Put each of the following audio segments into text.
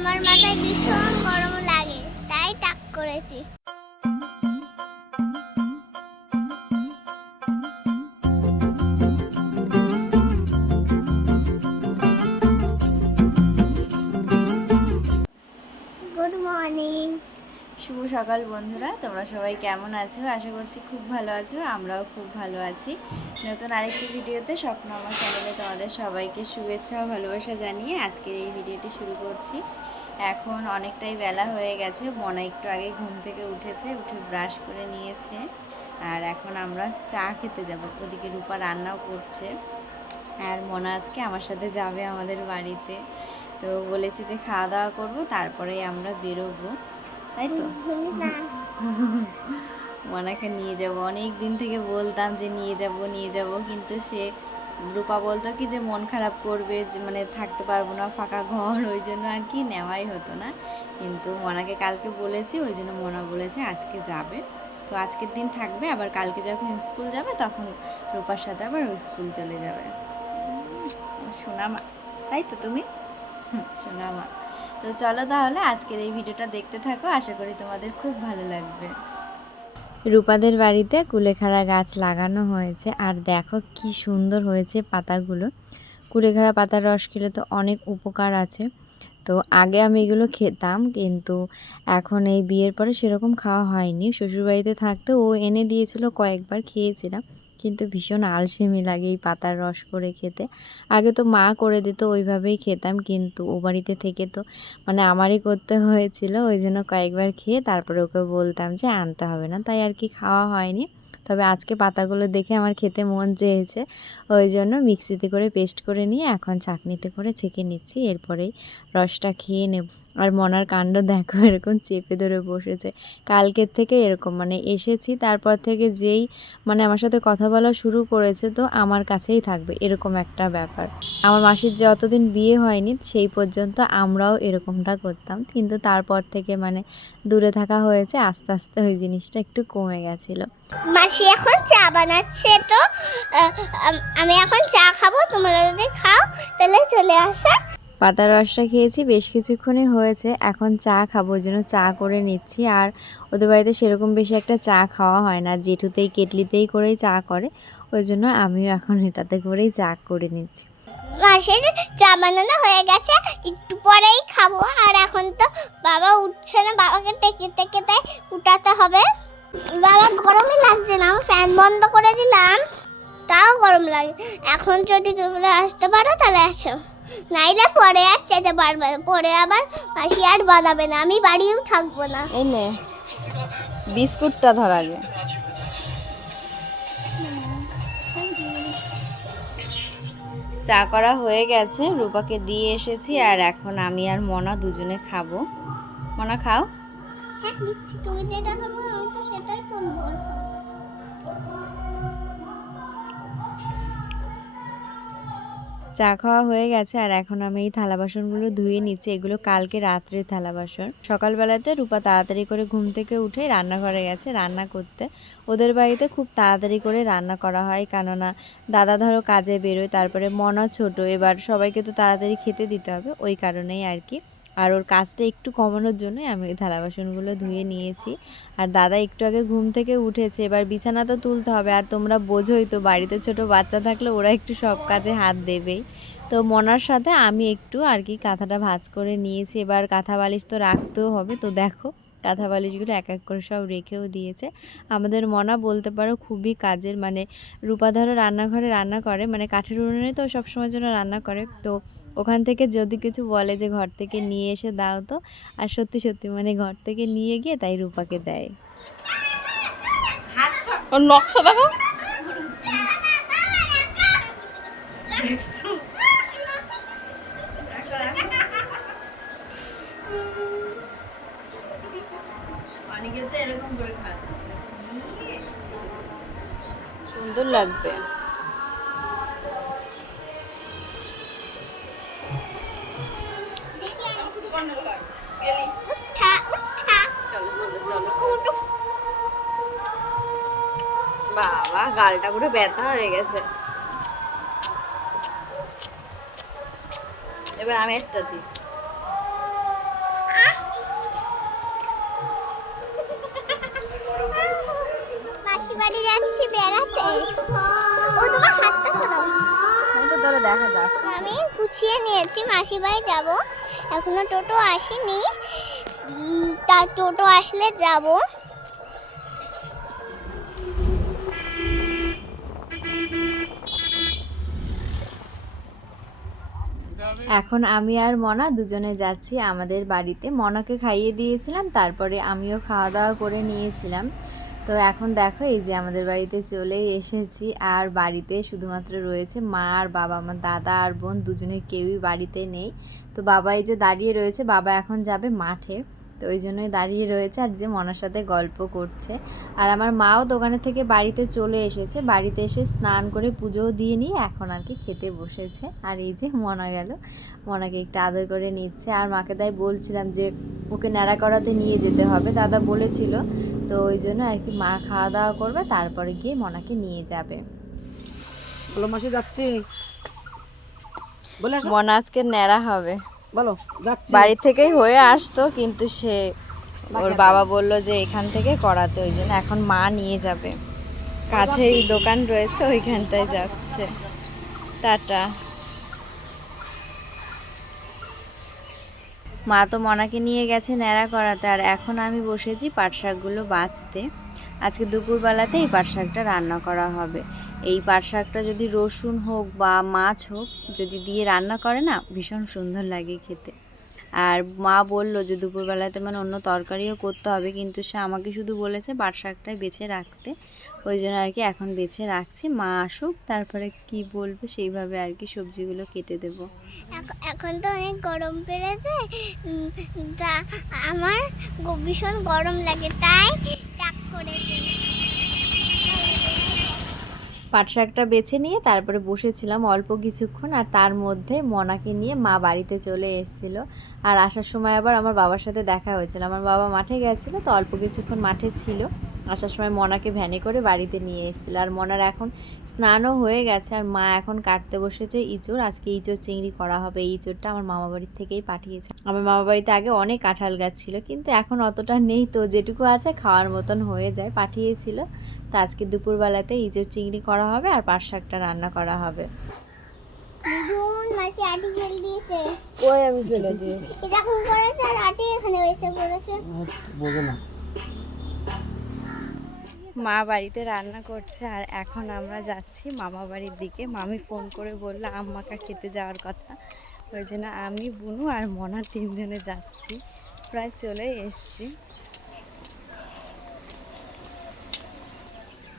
আমার মাথায় ভীষণ গরম লাগে তাই টাক করেছি। সকাল বন্ধুরা, তোমরা সবাই কেমন আছো? আশা করছি খুব ভালো আছো, আমরাও খুব ভালো আছি। নতুন আরেকটি ভিডিওতে স্বপ্ন আমার চ্যানেলে তোমাদের সবাইকে শুভেচ্ছা ও ভালোবাসা জানিয়ে আজকের এই ভিডিওটি শুরু করছি। এখন অনেকটাই বেলা হয়ে গেছে, মনা একটু আগে ঘুম থেকে উঠেছে, উঠে ব্রাশ করে নিয়েছে। আর এখন আমরা চা খেতে যাব, ওদিকে রূপা রান্নাও করছে। আর মনা আজকে আমার সাথে যাবে আমাদের বাড়িতে। তো বলেছি যে খাওয়া দাওয়া করব, তারপরেই আমরা বেরোবো। তাই তো? মনাকে নিয়ে যাব। অনেক দিন থেকে বলতাম যে নিয়ে যাব নিয়ে যাব কিন্তু সে রূপা বলতো কি যে মন খারাপ করবে যে মানে থাকতে পারব না ফাঁকা ঘর ওই জন্য আর কি নেওয়াই হতো না। কিন্তু মনাকে কালকে বলেছি ওই জন্য মনা বলেছে আজকে যাবে। তো আজকের দিন থাকবে আবার কালকে যখন স্কুল যাবে তখন রূপার সাথে আবার ওই স্কুল চলে যাবে। শোনা মা তাই তো তুমি? হুম, শোনা মা তো চলো তাহলে আজকের এই ভিডিওটা দেখতে থাকো, আশা করি তোমাদের খুব ভালো লাগবে। রূপাদের বাড়িতে কুলেখাড়া গাছ লাগানো হয়েছে, আর দেখো কি সুন্দর হয়েছে পাতাগুলো। কুলেখাড়া পাতার রস খেলে তো অনেক উপকার আছে। তো আগে আমি এগুলো খেতাম, কিন্তু এখন এই বিয়ের পরে সেরকম খাওয়া হয়নি। শ্বশুরবাড়িতে থাকতে ও এনে দিয়েছিল কয়েকবার, খেয়েছিলাম। কিন্তু ভীষণ আলসেমি লাগে এই পাতার রস করে খেতে। আগে তো মা করে দিত, ওইভাবেই খেতাম, কিন্তু ও বাড়িতে থেকে তো মানে আমারই করতে হয়েছিল, ওই জন্য কয়েকবার খেয়ে তারপরে ওকে বলতাম যে আনতে হবে না, তাই আর কি খাওয়া হয়নি। তবে আজকে পাতাগুলো দেখে আমার খেতে মন চেয়েছে, ওই জন্য মিক্সিতে করে পেস্ট করে নিয়ে এখন চাকনিতে করে ছেঁকে নিচ্ছি, এরপরেই রসটা খেয়ে নেব। আর মনার কাণ্ড দেখো, এরকম চেপে ধরে বসেছে। কালকের থেকে এরকম মানে এসেছি, তারপর থেকে যেই মানে আমার সাথে কথা বলা শুরু করেছে তো আমার কাছেই থাকবে, এরকম একটা ব্যাপার। আমার মাসির যতদিন বিয়ে হয়নি, সেই পর্যন্ত আমরাও এরকমটা করতাম। কিন্তু তারপর থেকে মানে দূরে থাকা হয়েছে, আস্তে আস্তে ওই জিনিসটা একটু কমে গেছিল। মাসি এখন চা বানাচ্ছে তো আমি এখন চা খাব, তোমরা যদি খাও, তাহলে চলে আসা। পাতার রসটা খেয়েছি, বেশ কিছুক্ষণই হয়েছে। এখন চা খাব জন্য চা করে নিচ্ছি। আর ওদের বাড়িতে সেরকম বেশি একটা চা খাওয়া হয় না। জেঠুতেই, কেটলিতেই করেই চা করে। ওই জন্য আমিও এখন এটাতে করেই চা করে নিচ্ছি। মাসির চা বানানো হয়ে গেছে, একটু পরেই খাব। আর এখন তো বাবা উঠছে না, বাবাকে টেকে টেকে তাই উঠাতে হবে। বাবা গরমই লাগছে না, আমি ফ্যান বন্ধ করে দিলাম। তাও গরম লাগে। এখন যদি তোমরা আসতে পারো, তাহলে আসো। নাইলে পরে আর যেতে পারবে না। পরে আবার মাসি আর বাঁধাবে না। আমি বাড়িও থাকব না। এই নে বিস্কুটটা ধর আগে। চা করা হয়ে গেছে রূপাকে দিয়ে এসেছি আর এখন আমি আর মনা দুজনে খাব। মনা খাও। হ্যাঁ দিচ্ছি তুমি যেটা খাব আমি তো সেটাই তুলবো। চা খাওয়া হয়ে গেছে আর এখন আমি এই থালা বাসনগুলো ধুয়ে নিচ্ছি। এগুলো কালকে রাত্রের থালা বাসন। সকালবেলাতে রূপা তাড়াতাড়ি করে ঘুম থেকে উঠে রান্নাঘরে গেছে রান্না করতে। ওদের বাড়িতে খুব তাড়াতাড়ি করে রান্না করা হয় কেননা দাদা ধরো কাজে বেরোয়, তারপরে মনা ছোট। এবার সবাইকে তো তাড়াতাড়ি খেতে দিতে হবে, ওই কারণেই আর কি। আর ওর কাজটা একটু কমানোর জন্যই আমি ওই থালা বাসনগুলো ধুয়ে নিয়েছি। আর দাদা একটু আগে ঘুম থেকে উঠেছে, এবার বিছানা তো তুলতে হবে। আর তোমরা বোঝোই তো, বাড়িতে ছোট বাচ্চা থাকলে ওরা একটু সব কাজে হাত দেবেই। তো মনার সাথে আমি একটু আর কি কাঁথাটা ভাঁজ করে নিয়েছি। এবার কাঁথা বালিশ তো রাখতেও হবে। তো দেখো কাঁথা বালিশগুলো এক এক করে সব রেখেও দিয়েছে। আমাদের মনা বলতে পারো খুবই কাজের মানে রূপা ধরো রান্নাঘরে রান্না করে মানে কাঠের উনুনে তো সবসময়ের জন্য রান্না করে। তো ওখান থেকে যদি কিছু বলে যে ঘর থেকে নিয়ে এসে দাও তো আর সত্যি সত্যি মানে ঘর থেকে নিয়ে গিয়ে তাই রূপাকে দেয়। ওর নকশা দেখো। লাগবে। বাবা গালটা পুরো ব্যথা হয়ে গেছে। এবার আমি একটা দিই। বেড়াতে ও তোমার হাতটা ধরো আমি তো তোরা দেখা যাক। আমি গুছিয়ে নিয়েছি মাসি বাড়ি যাব। এখনও টোটো আসেনি। টোটো আসলে যাব। এখন আমি আর মনা দুজনে যাচ্ছি আমাদের বাড়িতে। মনাকে খাইয়ে দিয়েছিলাম তারপরে আমিও খাওয়া দাওয়া করে নিয়েছিলাম। তো এখন দেখো, এই যে আমাদের বাড়িতে চলে এসেছি। আর বাড়িতে শুধুমাত্র রয়েছে মা আর বাবা, আমার দাদা আর বোন, দুজনে কেউই বাড়িতে নেই। তো বাবা এই যে দাঁড়িয়ে রয়েছে, বাবা এখন যাবে মাঠে। তো ওই জন্যই দাঁড়িয়ে রয়েছে আর যে মনার সাথে গল্প করছে। আর আমার মাও দোকানে থেকে বাড়িতে চলে এসেছে। বাড়িতে এসে স্নান করে পুজোও দিয়ে নিয়ে এখন আর কি খেতে বসেছে। আর এই যে মনা গেল। মনাকে একটু আদর করে নিচ্ছে। আর মাকে তাই বলছিলাম যে, ওকে ন্যাড়া করাতে নিয়ে যেতে হবে। দাদা বলেছিল তো ওই জন্য আর কি মা খাওয়া দাওয়া করবে তারপরে গিয়ে মনাকে নিয়ে যাবে। বলো মাসি যাচ্ছি। বলে মনা আজকে ন্যাড়া হবে। বলো যাচ্ছি। বাড়ি থেকেই হয়ে আসতো কিন্তু সে ওর বাবা বলল যে এখান থেকে করাতে ওই জন্য এখন মা নিয়ে যাবে। কাছেই দোকান রয়েছে ওইখানটায় যাচ্ছে। টাটা। মা তো মনাকে নিয়ে গেছে ন্যাড়া করাতে, আর এখন আমি বসেছি পাট শাকগুলো আজকে দুপুরবেলাতে এই পাট শাকটা রান্না করা হবে। এই পাট শাকটা যদি রসুন হোক বা মাছ হোক, যদি দিয়ে রান্না করে না, ভীষণ সুন্দর লাগে খেতে। আর মা বলল যে দুপুরবেলাতে মানে অন্য তরকারিও করতে হবে, কিন্তু সে আমাকে শুধু বলেছে পাট শাকটাই বেছে রাখতে। ওই জন্য আর কি এখন বেছে রাখছি। মা আসুক তারপরে কি বলবে সেইভাবে আর কি সবজিগুলো কেটে দেবো। এখ- এখন তো অনেক গরম পড়েছে উম, তা আমার ভীষণ গরম লাগে তাই টাক করেছি। পাট শাকটা বেছে নিয়ে তারপরে বসেছিলাম অল্প কিছুক্ষণ আর তার মধ্যে মনাকে নিয়ে মা বাড়িতে চলে এসেছিল। আর আসার সময় আবার আমার বাবার সাথে দেখা হয়েছিল। আমার বাবা মাঠে গেছিল তো অল্প কিছুক্ষণ মাঠে ছিল। আসার সময় মনাকে ভ্যানে করে বাড়িতে নিয়ে এসেছিল। আর মনার এখন স্নানও হয়ে গেছে আর মা এখন কাটতে বসেছে ইঁচড়। আজকে ইঁচড় চিংড়ি করা হবে। এই ইঁচড়টা আমার মামা বাড়ির থেকেই পাঠিয়েছে। আমার মামা বাড়িতে আগে অনেক কাঁঠাল গাছ ছিল কিন্তু এখন অতটা নেই তো। যেটুকু আছে খাওয়ার মতন হয়ে যায় পাঠিয়েছিল। তো আজকে দুপুরবেলাতে ইঁচড় চিংড়ি করা হবে আর পাট শাকটা রান্না করা হবে। দিয়েছে। ওই আমি ফেলে দিয়ে এরকম করেছে আর আটি এখানে এসে পড়েছে। বোঝো না। মা বাড়িতে রান্না করছে আর এখন আমরা যাচ্ছি মামা বাড়ির দিকে। মামি ফোন করে বলল, আম্মাকা খেতে যাওয়ার কথা। ওই জন্য আমি, বুনু আর মনা তিনজনে যাচ্ছি। প্রায় চলে এসছি।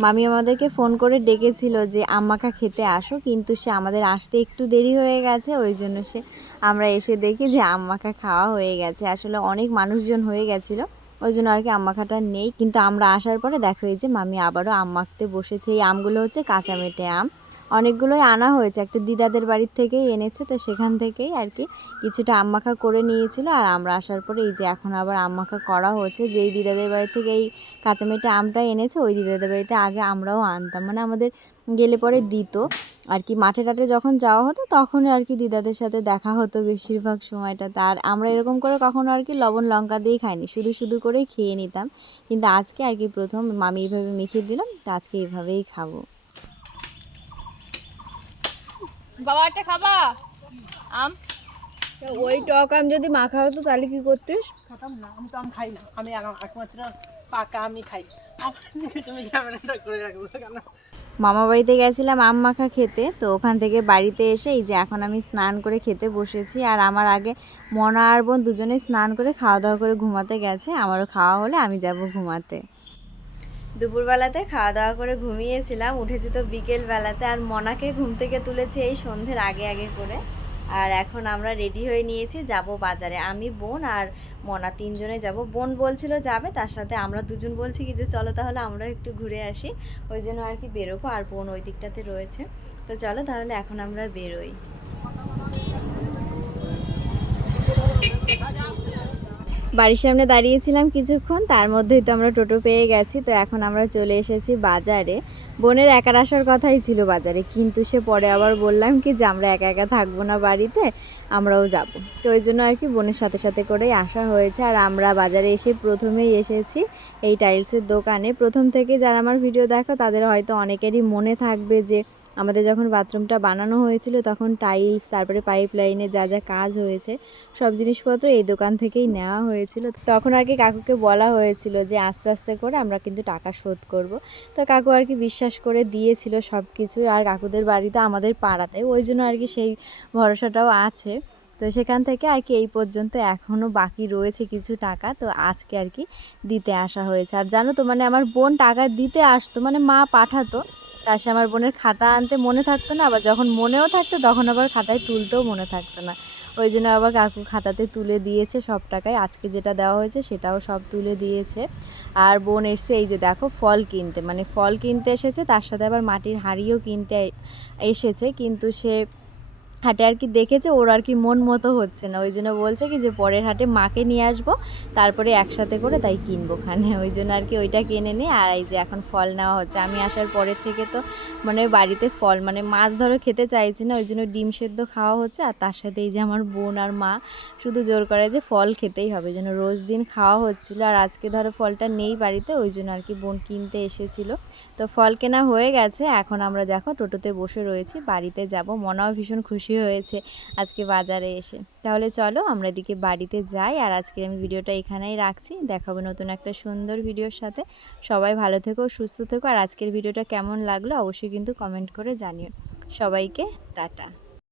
মামি আমাদেরকে ফোন করে ডেকেছিল যে, আম্মাকা খেতে আসো। কিন্তু সে আমাদের আসতে একটু দেরি হয়ে গেছে। ওই জন্য সে, আমরা এসে দেখি যে, আম্মাকা খাওয়া হয়ে গেছে। আসলে অনেক মানুষজন হয়ে গেছিল। ওই জন্য আর কি আম্মাখাটা নেই। কিন্তু আমরা আসার পরে দেখো এই যে মামি আবারও আম মাখতে বসেছে। এই আমগুলো হচ্ছে কাঁচা মেটে আম। অনেকগুলোই আনা হয়েছে। একটা দিদাদের বাড়ির থেকেই এনেছে, তো সেখান থেকেই আর কি কিছুটা আম মাখা করে নিয়েছিল। আর আমরা আসার পরে এই যে এখন আবার আম মাখা করা হচ্ছে। যেই দিদাদের বাড়ি থেকে এই কাঁচা মেটে আমটা এনেছে, ওই দিদাদের বাড়িতে আগে আমরাও আনতাম। মানে আমাদের গেলে পরে দিত। আর কি মাঠে টাটে যখন যাওয়া হতো তখন আর কি দিদাদের সাথে দেখা হতো বেশিরভাগ সময়টাতে। আর আমরা এরকম করে কখনো আর কি লবণ লঙ্কা দিয়ে খাইনি। শুধু শুধু করেই খেয়ে নিতাম। কিন্তু আজকে আর কি প্রথম মামি এইভাবে মেখে দিলাম তো আজকে এইভাবেই খাব। বাবা একটা খাবা? আম? ওই টক আম যদি মাখা হতো তাহলে কি করতিস? খাতাম না আমি তো আম খাই না। আমি একমাত্র পাকা আমি খাই। তুমি ক্যামেরাটা করে রাখব কেন? মামা বাড়িতে গেছিলাম আম মাখা খেতে, তো ওখান থেকে বাড়িতে এসে এই যে এখন আমি স্নান করে খেতে বসেছি। আর আমার আগে মনা আর বোন দুজনে স্নান করে খাওয়া দাওয়া করে ঘুমাতে গেছে, আমারও খাওয়া হলে আমি যাব ঘুমাতে। দুপুরবেলাতে খাওয়া দাওয়া করে ঘুমিয়েছিলাম, উঠেছি তো বিকেল বেলাতে আর মনাকে ঘুম থেকে তুলেছে এই সন্ধ্যের আগে আগে করে। আর এখন আমরা রেডি হয়ে নিয়েছি, যাব বাজারে। আমি, বোন আর মনা তিনজনে যাব। বোন বলছিল যাবে, তার সাথে আমরা দুজন বলছি কি যে চলো তাহলে আমরা একটু ঘুরে আসি। ওই জন্য আর কি বেরোবো, আর বোন ওই দিকটাতে রয়েছে। তো চলো তাহলে এখন আমরা বেরোই। বাড়ির সামনে দাঁড়িয়েছিলাম কিছুক্ষণ, তার মধ্যেই তো আমরা টোটো পেয়ে গেছি, তো এখন আমরা চলে এসেছি বাজারে। বোনের একার আসার কথাই ছিল বাজারে, কিন্তু সে পরে আবার বললাম কি যে আমরা একা একা থাকব না বাড়িতে, আমরাও যাব। তো ওই জন্য আর কি বোনের সাথে সাথে করেই আসা হয়েছে, আর আমরা বাজারে এসে প্রথমেই এসেছি এই টাইলসের দোকানে। প্রথম থেকে যারা আমার ভিডিও দেখো, তাদের হয়তো অনেকেরই মনে থাকবে যে আমাদের যখন বাথরুমটা বানানো হয়েছিল তখন টাইলস তারপরে পাইপ লাইনে যা যা কাজ হয়েছে, সব জিনিসপত্র এই দোকান থেকেই নেওয়া হয়েছিল। তখন আর কি কাকুকে বলা হয়েছিল যে আস্তে আস্তে করে আমরা কিন্তু টাকা শোধ করব। তো কাকু আর কি বিশ্বাস করে দিয়েছিল সব কিছু আর কাকুদের বাড়িতে আমাদের পাড়াতে, ওই জন্য আর কি সেই ভরসাটাও আছে। তো সেখান থেকে আর কি এই পর্যন্ত এখনও বাকি রয়েছে কিছু টাকা, তো আজকে আর কি দিতে আসা হয়েছে। আর জানো তো মানে আমার বোন টাকা দিতে আসতো মানে মা পাঠাতো তা সে আমার বোনের খাতা আনতে মনে থাকতো না, আবার যখন মনেও থাকতো তখন আবার খাতায় তুলতেও মনে থাকতো না। ওই জন্য আবার কাকু খাতাতে তুলে দিয়েছে সব টাকায়। আজকে যেটা দেওয়া হয়েছে সেটাও সব তুলে দিয়েছে। আর বোন এসছে, এই যে দেখো ফল কিনতে। মানে ফল কিনতে এসেছে, তার সাথে আবার মাটির হাঁড়িও কিনতে এসেছে। কিন্তু সে হাটে আর কি দেখেছে, ওর আর কি মন মতো হচ্ছে না। ওই জন্য বলছে কি যে পরের হাটে মাকে নিয়ে আসব, তারপরে একসাথে করে তাই কিনবো খানে ওই জন্য আর কি ওইটা কিনে নিই আর এই যে এখন ফল নেওয়া হচ্ছে। আমি আসার পরের থেকে তো মানে বাড়িতে ফল মানে মাছ ধরো খেতে চাইছি না, ওই জন্য ডিম সেদ্ধ খাওয়া হচ্ছে। আর তার সাথে এই যে আমার বোন আর মা, শুধু জোর করে যে ফল খেতেই হবে, যেন রোজ দিন খাওয়া হচ্ছিল। আর আজকে ধরো ফলটা নেই বাড়িতে, ওই জন্য আর কি বোন কিনতে এসেছিল। তো ফল কেনা হয়ে গেছে, এখন আমরা দেখো টোটোতে বসে রয়েছি, বাড়িতে যাব। মনাও ভীষণ খুশি হয়েছে আজকে বাজারে এসে। তাহলে চলো আমরা এদিকে বাড়িতে যাই আর আজকে আমি ভিডিওটা এখানেই রাখছি। দেখাবো নতুন একটা সুন্দর ভিডিওর সাথে। সবাই ভালো থেকো, সুস্থ থেকো আর আজকের ভিডিওটা কেমন লাগল অবশ্যই কিন্তু কমেন্ট করে জানিও। সবাইকে টাটা।